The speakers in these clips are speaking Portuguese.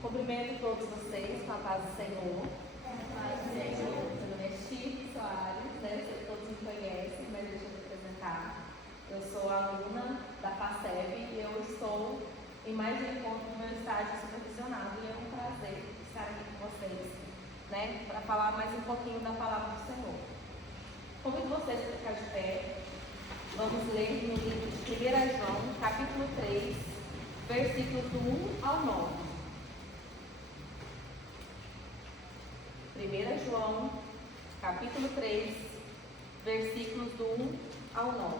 Cumprimento todos vocês com a paz do Senhor. Meu nome é Chico Soares, né? Todos me conhecem, mas deixa eu me apresentar. Eu sou aluna da FACEB e eu estou em mais um encontro do meu estágio supervisionado e é um prazer estar aqui com vocês, né? Para falar mais um pouquinho da palavra do Senhor. Convido vocês para ficar de pé. Vamos ler no livro de 1 João, capítulo 3, versículos do 1 ao 9. 1 João, capítulo 3, versículos do 1 ao 9.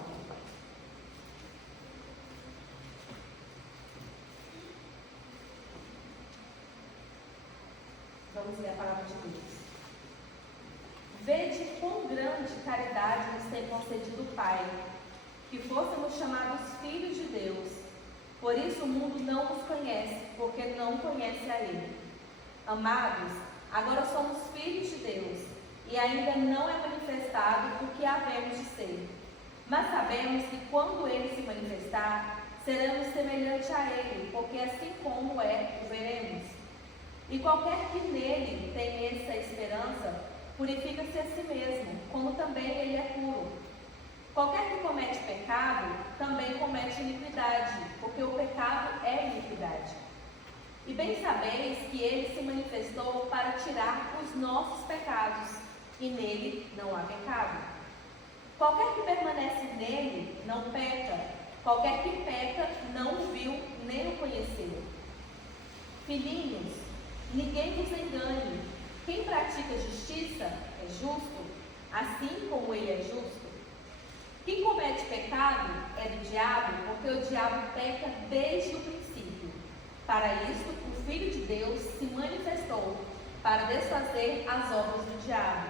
Vamos ler a palavra de Deus. Vede quão grande caridade nos tem concedido o Pai, que fôssemos chamados filhos de Deus. Por isso o mundo não nos conhece, porque não conhece a Ele. Amados, agora somos filhos de Deus, e ainda não é manifestado o que havemos de ser. Mas sabemos que quando Ele se manifestar, seremos semelhantes a Ele, porque assim como é, o veremos. E qualquer que nele tem essa esperança, purifica-se a si mesmo, como também Ele é puro. Qualquer que comete pecado, também comete iniquidade, porque o pecado é iniquidade. E bem sabeis que Ele se manifestou para tirar os nossos pecados, e nele não há pecado. Qualquer que permanece nele não peca, qualquer que peca não o viu nem o conheceu. Filhinhos, ninguém vos engane. Quem pratica justiça é justo, assim como Ele é justo. Quem comete pecado é do diabo, porque o diabo peca desde o princípio. Para isso, o Filho de Deus se manifestou, para desfazer as obras do diabo.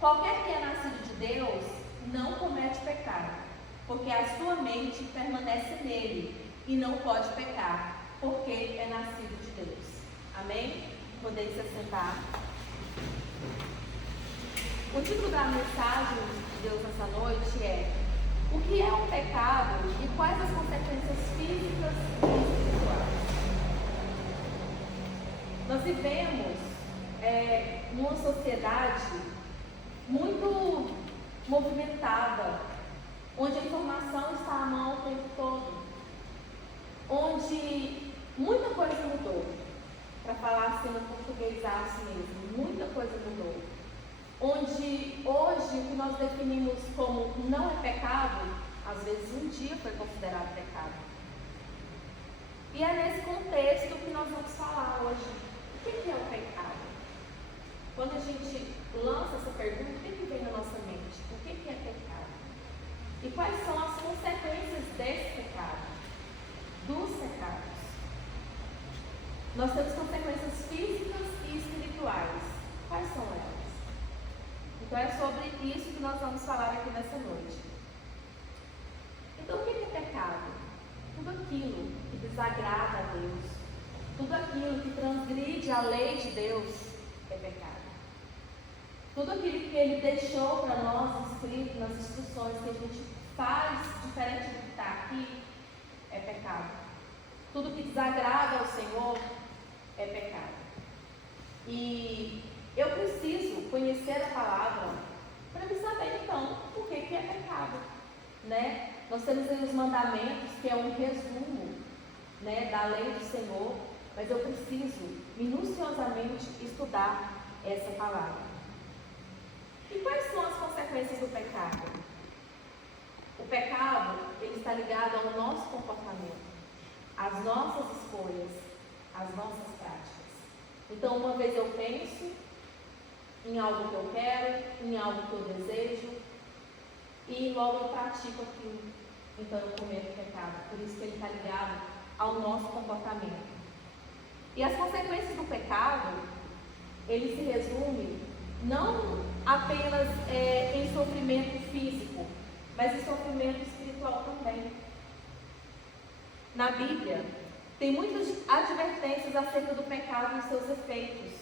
Qualquer que é nascido de Deus não comete pecado, porque a sua mente permanece nele e não pode pecar, porque é nascido de Deus. Amém? Podem se assentar. O título da mensagem de Deus nessa noite é: o que é o pecado e quais as consequências físicas e espirituais? Nós vivemos numa sociedade muito movimentada, onde a informação está à mão o tempo todo, onde muita coisa mudou. Para falar assim no português assim mesmo, muita coisa mudou. Onde hoje o que nós definimos como não é pecado, às vezes um dia foi considerado pecado. E é nesse contexto que nós vamos falar hoje. O que é o pecado? Quando a gente lança essa pergunta, o que vem na nossa mente? O que é pecado? E quais são as consequências desse pecado? Dos pecados? Nós temos consequências físicas e espirituais. Quais são elas? Então é sobre isso que nós vamos falar aqui nessa noite. Então o que é pecado? Tudo aquilo que desagrada a Deus, tudo aquilo que transgride a lei de Deus é pecado. Tudo aquilo que Ele deixou para nós escrito nas instruções que a gente faz diferente do que está aqui é pecado. Tudo que desagrada ao Senhor é pecado. E eu preciso conhecer a palavra para me saber então o que é pecado, né? Nós temos aí os mandamentos, que é um resumo, né, da lei do Senhor, mas eu preciso minuciosamente estudar essa palavra. E quais são as consequências do pecado? O pecado, ele está ligado ao nosso comportamento, às nossas escolhas, às nossas práticas. Então, uma vez eu penso em algo que eu quero, em algo que eu desejo, e logo eu pratico aquilo. Então eu cometo pecado. Por isso que ele está ligado ao nosso comportamento. E as consequências do pecado, ele se resume não apenas em sofrimento físico, mas em sofrimento espiritual também. Na Bíblia, tem muitas advertências acerca do pecado e seus efeitos.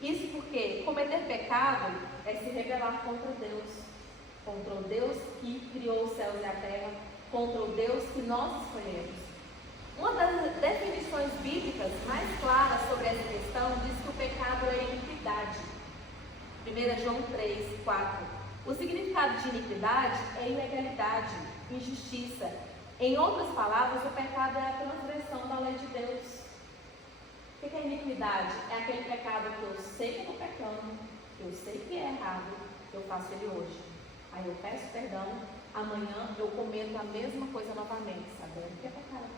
Isso porque cometer pecado é se rebelar contra o Deus que criou os céus e a terra, contra o Deus que nós escolhemos. Uma das definições bíblicas mais claras 1 João 3, 4. O significado de iniquidade é ilegalidade, injustiça. Em outras palavras, o pecado é a transgressão da lei de Deus. O que é iniquidade? É aquele pecado que eu sei que eu estou pecando, eu sei que é errado, eu faço ele hoje. Aí eu peço perdão, amanhã eu cometo a mesma coisa novamente, sabendo que é pecado,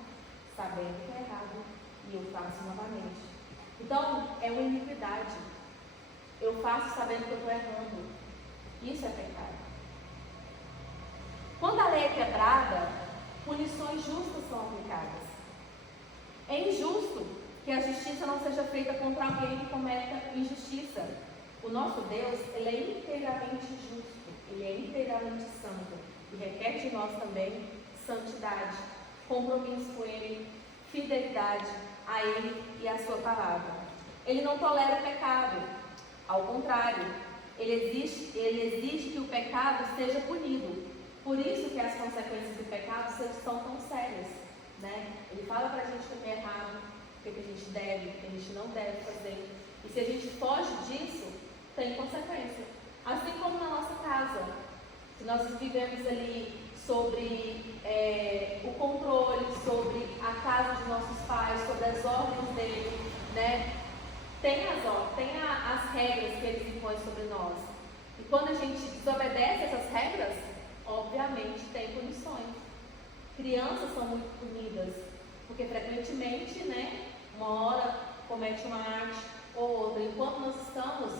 sabendo que é errado, e eu faço novamente. Então, é uma iniquidade. Eu faço sabendo que eu estou errando. Isso é pecado. Quando a lei é quebrada, punições justas são aplicadas. É injusto que a justiça não seja feita contra alguém que cometa injustiça. O nosso Deus, Ele é inteiramente justo, Ele é inteiramente santo e requer de nós também santidade, compromisso com Ele, fidelidade a Ele e à Sua palavra. Ele não tolera o pecado, ao contrário, Ele exige que o pecado seja punido. Por isso que as consequências do pecado são tão sérias, né? Ele fala para a gente o que é errado, o que a gente deve, o que a gente não deve fazer. E se a gente foge disso, tem consequência. Assim como na nossa casa. Se nós vivemos ali sobre o controle, sobre a casa de nossos pais, sobre as ordens dele, né? Tem as regras que eles impõem sobre nós. E quando a gente desobedece essas regras, obviamente tem punições. Crianças são muito punidas, porque frequentemente, né, uma hora comete uma arte ou outra. Enquanto nós estamos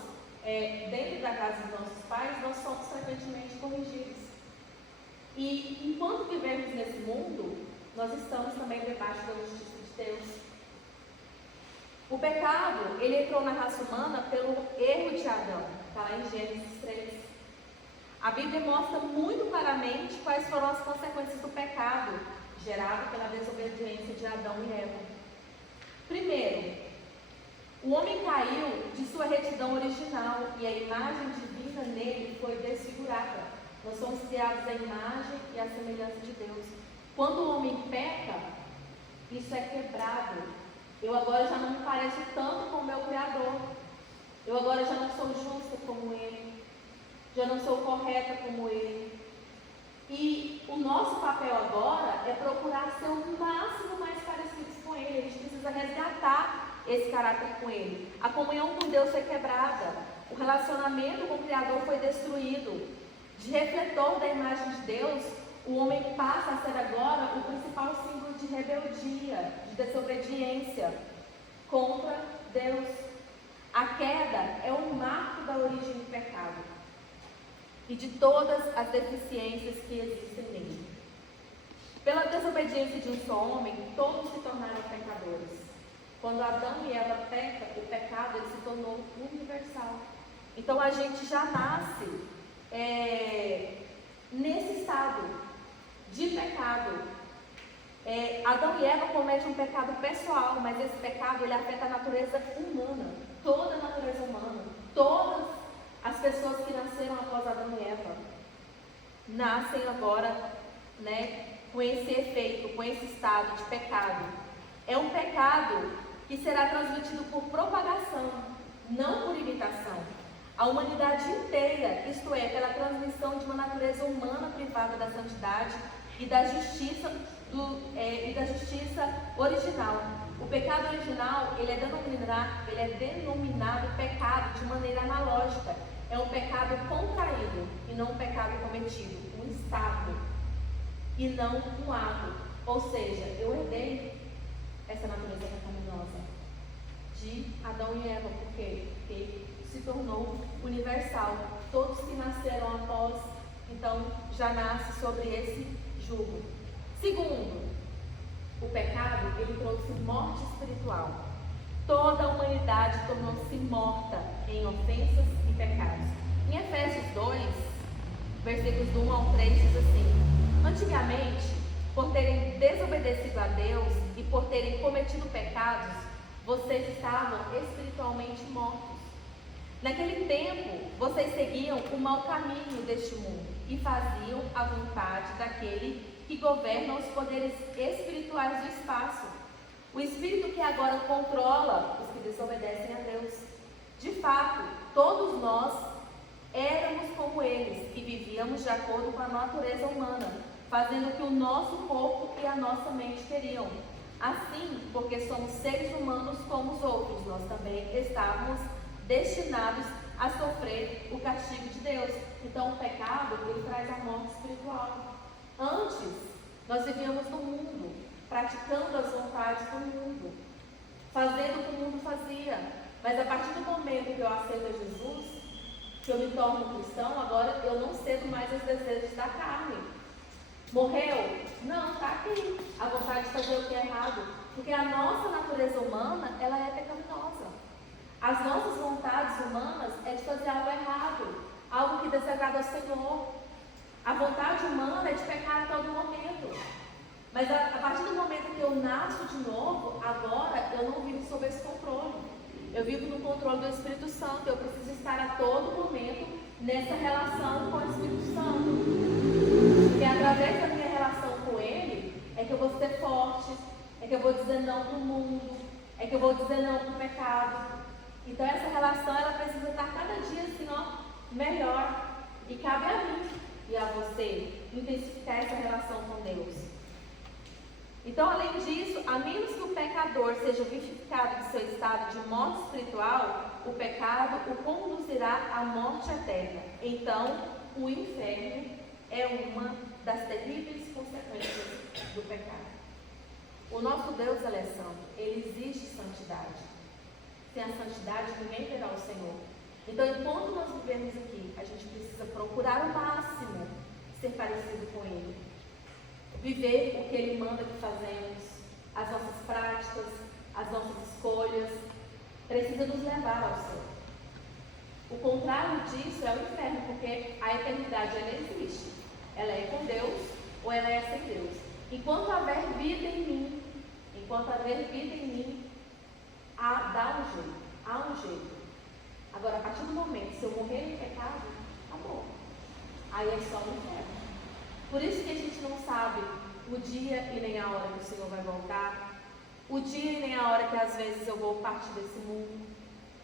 dentro da casa dos nossos pais, nós somos frequentemente corrigidos. E enquanto vivemos nesse mundo, nós estamos também debaixo da justiça de Deus. O pecado, ele entrou na raça humana pelo erro de Adão, está lá em Gênesis 3. A Bíblia mostra muito claramente quais foram as consequências do pecado gerado pela desobediência de Adão e Eva. Primeiro, o homem caiu de sua retidão original e a imagem divina nele foi desfigurada. Nós somos criados à imagem e à semelhança de Deus. Quando o homem peca, isso é quebrado. Eu agora já não me pareço tanto com o meu Criador. Eu agora já não sou justa como Ele. Já não sou correta como Ele. E o nosso papel agora é procurar ser o máximo mais parecidos com Ele. A gente precisa resgatar esse caráter com Ele. A comunhão com Deus foi quebrada. O relacionamento com o Criador foi destruído. De refletor da imagem de Deus, o homem passa a ser agora o principal símbolo de rebeldia, de desobediência contra Deus. A queda é o marco da origem do pecado e de todas as deficiências que existem nele. Pela desobediência de um só homem, todos se tornaram pecadores. Quando Adão e Eva pecam, o pecado ele se tornou universal. Então a gente já nasce nesse estado de pecado. Adão e Eva cometem um pecado pessoal, mas esse pecado ele afeta a natureza humana, toda a natureza humana, todas as pessoas que nasceram após Adão e Eva nascem agora, né, com esse efeito, com esse estado de pecado. É um pecado que será transmitido por propagação, não por imitação. A humanidade inteira, isto é, pela transmissão de uma natureza humana privada da santidade e da justiça original. O pecado original, ele é denominado pecado de maneira analógica. É um pecado contraído e não um pecado cometido, um estado e não um ato. Ou seja, eu herdei essa natureza pecaminosa de Adão e Eva, porque se tornou universal. Todos que nasceram após, então, já nasce sobre esse jugo. Segundo, o pecado, ele trouxe morte espiritual. Toda a humanidade tornou-se morta em ofensas e pecados. Em Efésios 2, versículos do 1 ao 3, diz assim: antigamente, por terem desobedecido a Deus e por terem cometido pecados, vocês estavam espiritualmente mortos. Naquele tempo, vocês seguiam o mau caminho deste mundo e faziam a vontade daquele que governa os poderes espirituais do espaço. O espírito que agora controla os que desobedecem a Deus. De fato, todos nós éramos como eles e vivíamos de acordo com a natureza humana, fazendo o que o nosso corpo e a nossa mente queriam. Assim, porque somos seres humanos como os outros, nós também estávamos destinados a sofrer o castigo de Deus. Então, o pecado, ele traz a morte espiritual. Antes, nós vivíamos no mundo, praticando as vontades do mundo, fazendo o que o mundo fazia. Mas a partir do momento que eu aceito a Jesus, que eu me torno cristão, agora eu não cedo mais aos desejos da carne. Morreu? Não, está aqui. A vontade de fazer o que é errado. Porque a nossa natureza humana, ela é pecaminosa. As nossas vontades humanas é de fazer algo errado, algo que desagrada ao Senhor. A vontade humana é de pecar a todo momento. Mas a partir do momento que eu nasço de novo, agora eu não vivo sob esse controle. Eu vivo no controle do Espírito Santo. Eu preciso estar a todo momento nessa relação com o Espírito Santo. Porque através da minha relação com Ele, é que eu vou ser forte, é que eu vou dizer não para o mundo, é que eu vou dizer não para o pecado. Então essa relação, ela precisa estar cada dia assim, ó, melhor. E cabe a mim e a você intensificar essa relação com Deus. Então, além disso, a menos que o pecador seja vivificado de seu estado de morte espiritual, o pecado o conduzirá à morte eterna. Então, o inferno é uma das terríveis consequências do pecado. O nosso Deus, ele é santo, ele exige santidade. Sem a santidade, ninguém terá o Senhor. Então, enquanto nós vivemos aqui, a gente precisa procurar o máximo ser parecido com Ele. Viver o que Ele manda que fazemos, as nossas práticas, as nossas escolhas, precisa nos levar ao céu. O contrário disso é o inferno, porque a eternidade, ela existe. Ela é com Deus ou ela é sem Deus. Enquanto haver vida em mim, dá um jeito, há um jeito. Agora, a partir do momento, se eu morrer em pecado, acabou. Aí é só o inferno. Por isso que a gente não sabe o dia e nem a hora que o Senhor vai voltar, o dia e nem a hora que às vezes eu vou partir desse mundo.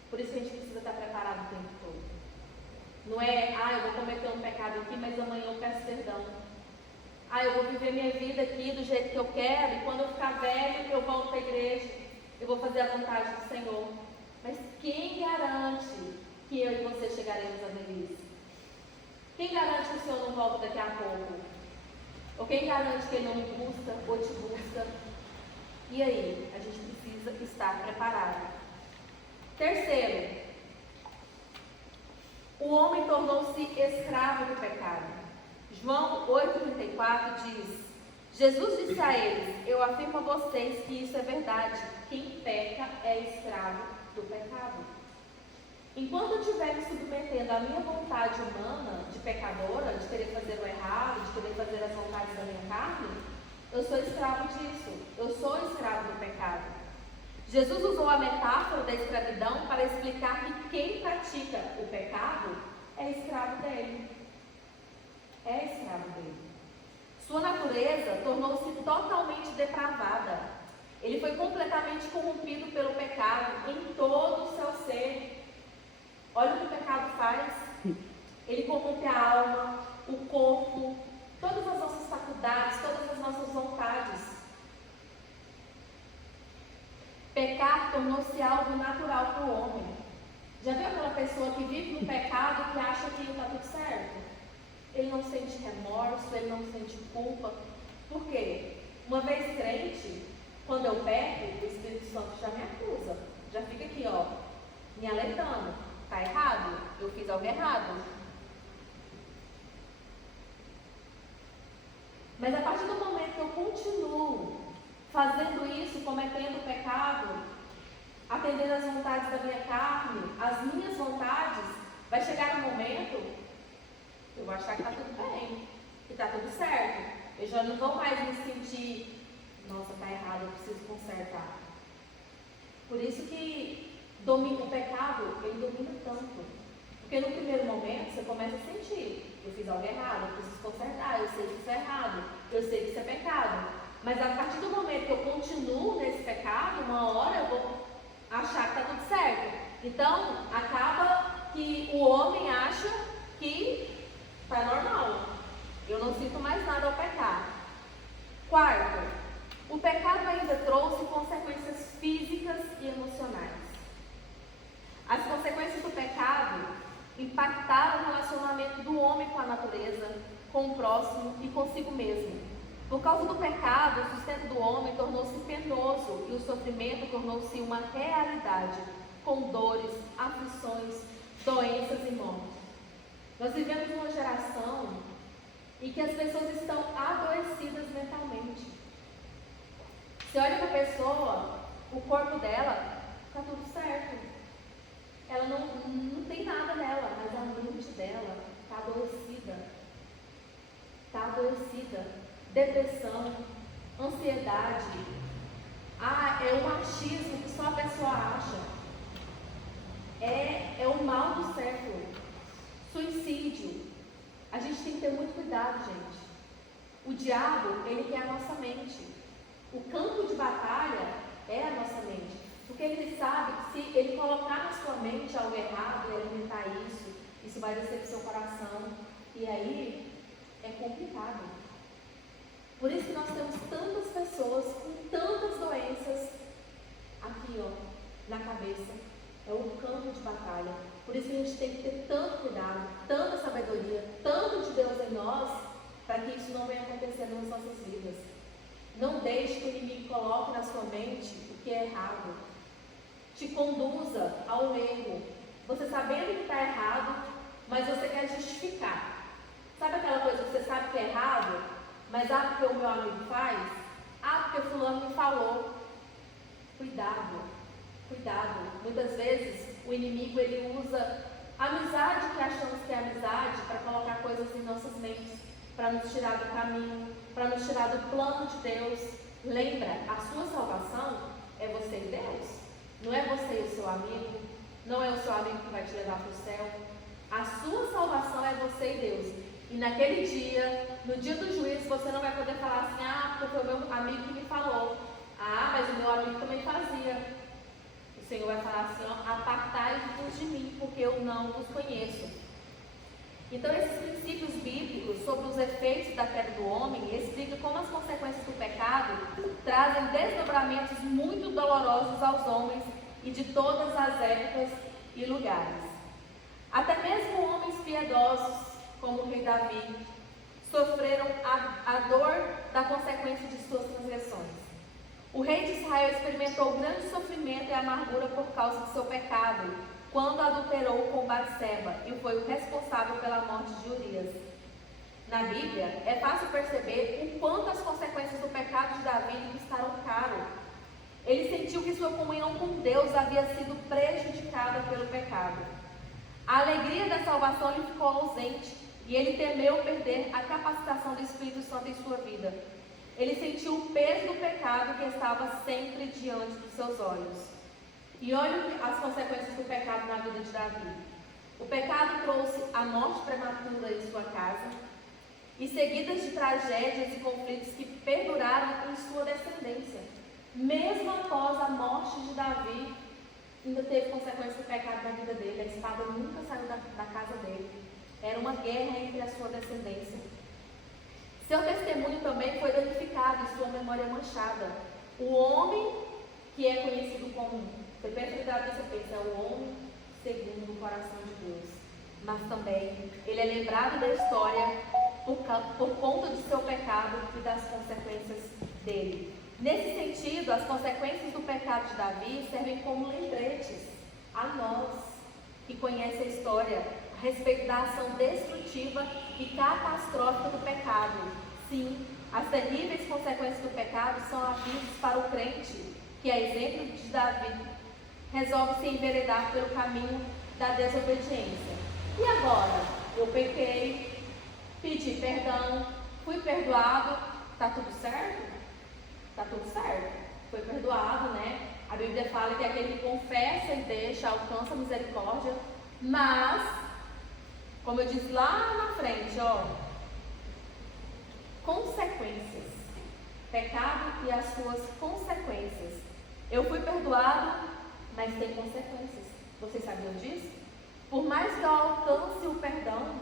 Por isso que a gente precisa estar preparado o tempo todo. Não é, eu vou cometer um pecado aqui, mas amanhã eu peço perdão. Eu vou viver minha vida aqui do jeito que eu quero, e quando eu ficar velho, eu volto para a igreja, eu vou fazer a vontade do Senhor. Mas quem garante que eu e você chegaremos à velhice? Quem garante que o Senhor não volta daqui a pouco? Ou quem garante que Ele não me busca ou te busca? E aí? A gente precisa estar preparado. Terceiro, o homem tornou-se escravo do pecado. João 8,34 diz: Jesus disse a eles: eu afirmo a vocês que isso é verdade. Quem peca é escravo do pecado. Enquanto eu estiver me submetendo à minha vontade humana, de pecadora, de querer fazer o errado, de querer fazer as vontades da minha carne, eu sou escravo disso. Eu sou escravo do pecado. Jesus usou a metáfora da escravidão para explicar que quem pratica o pecado é escravo dele. É escravo dele. Sua natureza tornou-se totalmente depravada. Ele foi completamente corrompido pelo pecado em todo o seu ser. Olha o que o pecado faz. Ele corrompe a alma, o corpo, todas as nossas faculdades, todas as nossas vontades. Pecar tornou-se algo natural para o homem. Já viu aquela pessoa que vive no pecado e que acha que está tudo certo? Ele não sente remorso, ele não sente culpa. Por quê? Uma vez crente, quando eu peco, o Espírito Santo já me acusa. Já fica aqui, me alertando. Está errado? Eu fiz algo errado. Mas a partir do momento que eu continuo fazendo isso, cometendo pecado, atendendo às vontades da minha carne, às minhas vontades, vai chegar um momento, eu vou achar que está tudo bem, que está tudo certo. Eu já não vou mais me sentir, nossa, está errado, eu preciso consertar. Por isso que o pecado, ele domina tanto. Porque no primeiro momento, você começa a sentir, eu fiz algo errado, eu preciso consertar, eu sei que isso é errado, eu sei que isso é pecado. Mas a partir do momento que eu continuo nesse pecado, uma hora eu vou achar que está tudo certo. Então, acaba que o homem acha que está normal. Eu não sinto mais nada ao pecar. Quarto, o pecado ainda trouxe consequências físicas e emocionais. As consequências do pecado impactaram o relacionamento do homem com a natureza, com o próximo e consigo mesmo. Por causa do pecado, o sustento do homem tornou-se penoso e o sofrimento tornou-se uma realidade, com dores, aflições, doenças e morte. Nós vivemos uma geração em que as pessoas estão adoecidas mentalmente. Você olha para a pessoa, o corpo dela está tudo certo. Ela não tem nada nela, mas a mente dela está adoecida. Está adoecida. Depressão, ansiedade. É o machismo que só a pessoa acha. É o mal do século. Suicídio. A gente tem que ter muito cuidado, gente. O diabo, ele quer a nossa mente. O campo de batalha é a nossa mente. Porque ele sabe que se ele colocar na sua mente algo errado e alimentar isso vai descer para o seu coração. E aí é complicado. Por isso que nós temos tantas pessoas com tantas doenças aqui, na cabeça. É o campo de batalha. Por isso que a gente tem que ter tanto cuidado, tanta sabedoria, tanto de Deus em nós, para que isso não venha acontecer nas nossas vidas. Não deixe que o inimigo coloque na sua mente o que é errado. Te conduza ao erro. Você sabendo que está errado, mas você quer justificar. Sabe aquela coisa que você sabe que é errado, mas porque o meu amigo faz? Porque fulano me falou. Cuidado. Cuidado. Muitas vezes o inimigo ele usa a amizade que achamos que é amizade para colocar coisas em nossas mentes, para nos tirar do caminho, para nos tirar do plano de Deus. Lembra, a sua salvação é você e Deus. Não é você e o seu amigo, não é o seu amigo que vai te levar para o céu. A sua salvação é você e Deus. E naquele dia, no dia do juízo, você não vai poder falar assim, porque foi o meu amigo que me falou. Mas o meu amigo também fazia. O Senhor vai falar assim, apartai-vos de mim, porque eu não vos conheço. Então, esses princípios bíblicos sobre os efeitos da queda do homem explicam como as consequências do pecado trazem desdobramentos muito dolorosos aos homens e de todas as épocas e lugares. Até mesmo homens piedosos, como o rei Davi, sofreram a dor da consequência de suas transgressões. O rei de Israel experimentou grande sofrimento e amargura por causa de seu pecado, quando adulterou com Batseba e foi o responsável pela morte de Urias. Na Bíblia, é fácil perceber o quanto as consequências do pecado de Davi lhe custaram caro. Ele sentiu que sua comunhão com Deus havia sido prejudicada pelo pecado. A alegria da salvação lhe ficou ausente e ele temeu perder a capacitação do Espírito Santo em sua vida. Ele sentiu o peso do pecado que estava sempre diante dos seus olhos. E olhe as consequências do pecado na vida de Davi. O pecado trouxe a morte prematura em sua casa e seguidas de tragédias e conflitos que perduraram em sua descendência. Mesmo após a morte de Davi, ainda teve consequências do pecado na vida dele. A espada nunca saiu da casa dele. Era uma guerra entre a sua descendência. Seu testemunho também foi danificado e sua memória manchada. O homem que é conhecido como... Você pensa que Davi, você pensa, é o homem segundo o coração de Deus. Mas também, ele é lembrado da história por conta de seu pecado e das consequências dele. Nesse sentido, as consequências do pecado de Davi servem como lembretes a nós, que conhecem a história, a respeito da ação destrutiva e catastrófica do pecado. Sim, as terríveis consequências do pecado são avisos para o crente, que é exemplo de Davi, resolve se enveredar pelo caminho da desobediência. E agora? Eu pequei, pedi perdão, fui perdoado, está tudo certo? Está tudo certo, foi perdoado, né? A Bíblia fala que aquele que confessa e deixa alcança a misericórdia, mas, como eu disse lá na frente, consequências, pecado e as suas consequências. Eu fui perdoado, mas tem consequências. Vocês sabiam disso? Por mais que eu alcance o perdão,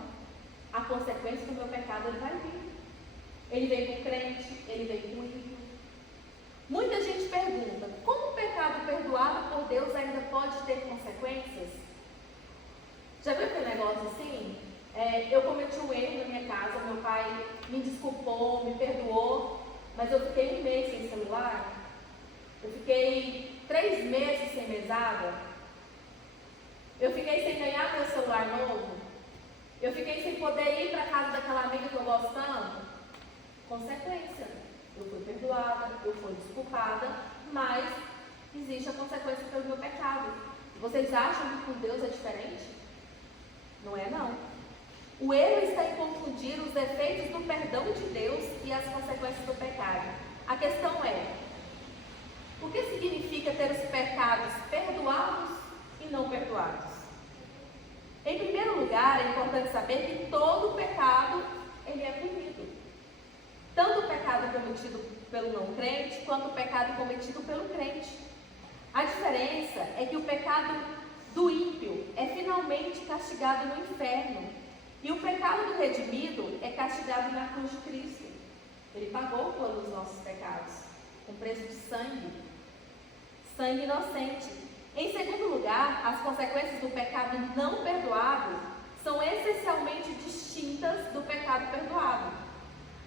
a consequência do meu pecado ele vai vir. Ele vem com o crente, ele vem com o ímpio. Muita gente pergunta, como o pecado perdoado por Deus ainda pode ter consequências? Já viu aquele negócio assim? Eu cometi um erro na minha casa, meu pai me desculpou, me perdoou, mas eu fiquei 1 mês sem celular, eu fiquei 3 meses sem mesada, eu fiquei sem ganhar meu celular novo, eu fiquei sem poder ir para a casa daquela amiga que eu gosto tanto. Consequência, eu fui perdoada, eu fui desculpada, mas existe a consequência pelo meu pecado. Vocês acham que com Deus é diferente? Não é não. O erro está em confundir os efeitos do perdão de Deus e as consequências do pecado. A questão é, o que significa ter os pecados perdoados e não perdoados? Em primeiro lugar, é importante saber que todo pecado ele é punido. Tanto o pecado cometido pelo não crente, quanto o pecado cometido pelo crente. A diferença é que o pecado do ímpio é finalmente castigado no inferno, e o pecado do redimido é castigado na cruz de Cristo. Ele pagou pelos nossos pecados, com preço de sangue inocente. Em segundo lugar, as consequências do pecado não perdoado são essencialmente distintas do pecado perdoado.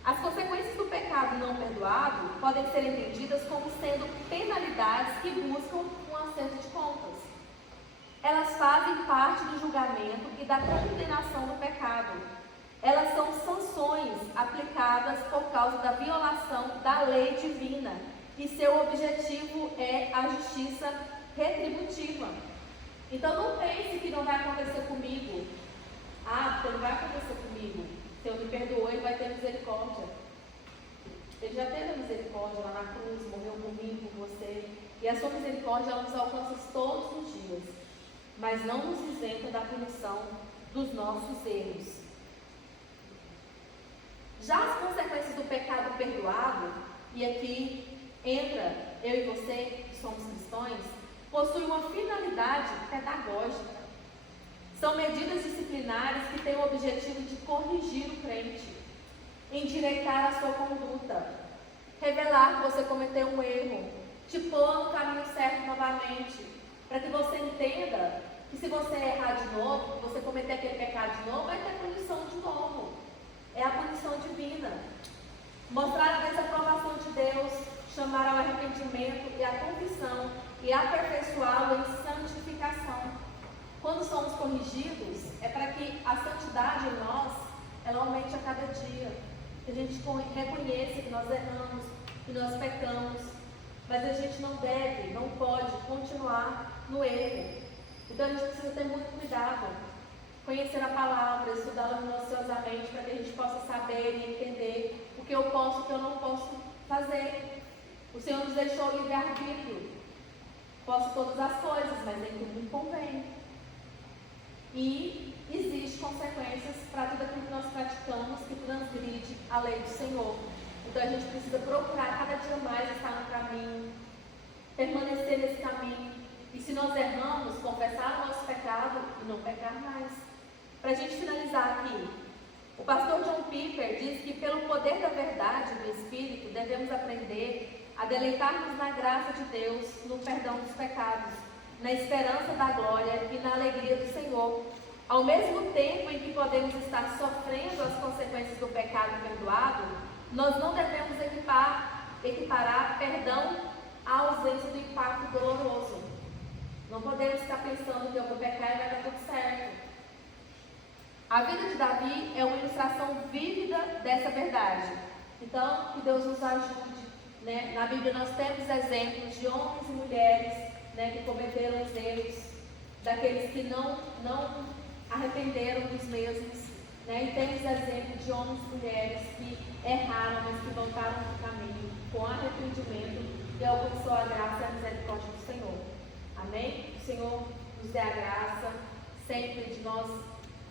As consequências do pecado não perdoado podem ser entendidas como sendo penalidades que buscam um acerto de contas. Elas fazem parte do julgamento e da condenação do pecado. Elas são sanções aplicadas por causa da violação da lei divina, e seu objetivo é a justiça retributiva. Então não pense que não vai acontecer comigo. Porque não vai acontecer comigo. Se eu me perdoou, ele vai ter misericórdia. Ele já teve a misericórdia lá na cruz, morreu por mim, por você. E a sua misericórdia ela nos alcança todos os dias, mas não nos isenta da punição dos nossos erros. Já as consequências do pecado perdoado, e aqui entra eu e você, que somos cristãos, possuem uma finalidade pedagógica. São medidas disciplinares que têm o objetivo de corrigir o crente, endireitar a sua conduta, revelar que você cometeu um erro, te pôr no caminho certo novamente, para que você entenda que se você errar de novo, você cometer aquele pecado de novo, vai ter punição de novo. É a punição divina. Mostrar a desaprovação de Deus, chamar ao arrependimento e à confissão e aperfeiçoá-lo em santificação. Quando somos corrigidos, é para que a santidade em nós, ela aumente a cada dia. Que a gente reconheça que nós erramos, que nós pecamos, mas a gente não deve, não pode continuar no erro. Então a gente precisa ter muito cuidado, conhecer a palavra, estudá-la minuciosamente, para que a gente possa saber e entender o que eu posso e o que eu não posso fazer. O Senhor nos deixou livre-arbítrio. Posso todas as coisas, mas nem tudo me convém. E existem consequências para tudo aquilo que nós praticamos que transgride a lei do Senhor. Então a gente precisa procurar cada dia mais estar no caminho, permanecer nesse caminho. E se nós erramos, confessar o nosso pecado e não pecar mais. Para a gente finalizar aqui, o pastor John Piper diz que pelo poder da verdade do Espírito devemos aprender a deleitar-nos na graça de Deus, no perdão dos pecados, na esperança da glória e na alegria do Senhor. Ao mesmo tempo em que podemos estar sofrendo as consequências do pecado perdoado, nós não devemos equiparar perdão à ausência do impacto doloroso. Não podemos ficar pensando que eu vou pecar e vai dar tudo certo. A vida de Davi é uma ilustração vívida dessa verdade. Então, que Deus nos ajude. Na Bíblia nós temos exemplos de homens e mulheres que cometeram os erros, daqueles que não arrependeram dos mesmos. E temos exemplos de homens e mulheres que erraram, mas que voltaram no caminho com arrependimento e alcançou a graça e a misericórdia do Senhor. Amém? O Senhor nos dê a graça sempre de nós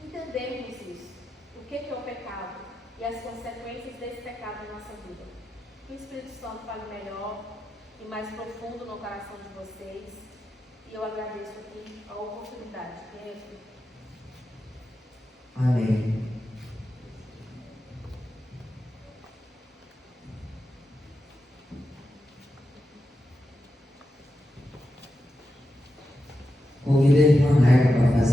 entendermos isso. O que é o pecado e as consequências desse pecado na nossa vida. Que o Espírito Santo fale melhor e mais profundo no coração de vocês. E eu agradeço aqui a oportunidade. Amém. Convido a irmã Raia para fazer